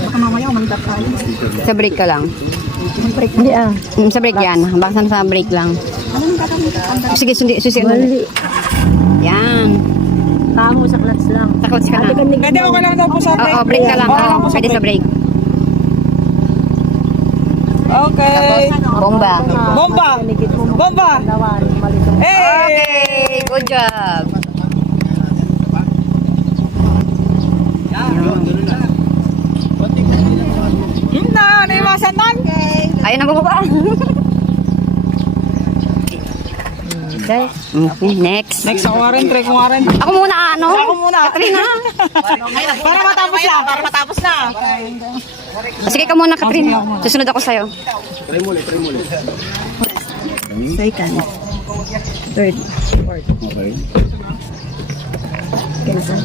Baka mamaya umandar tayo. Sa break ka lang. Break. Hindi ah. Sa break yan. Basta sa break lang. Anong gagawin? Sige, susi. Mali. Yan. Kamo sa clutch lang. Sa coach ka na. Pwede ako lang daw po sa break. Oo, break ka lang. Pwede sa break. Okay. Bomba. Bomba. Bomba. Hey! Okay, good job. Yun na, naiwasan man. Ayun na bumaba. Okay, next. Next ako nga rin, try ko nga rin. Ako muna, ano? Ako muna. Katrina. Para matapos na. Para matapos na. Sige ka muna, Katrina. Susunod ako sa'yo. Second. Third. Fourth. Okay. Kinasan.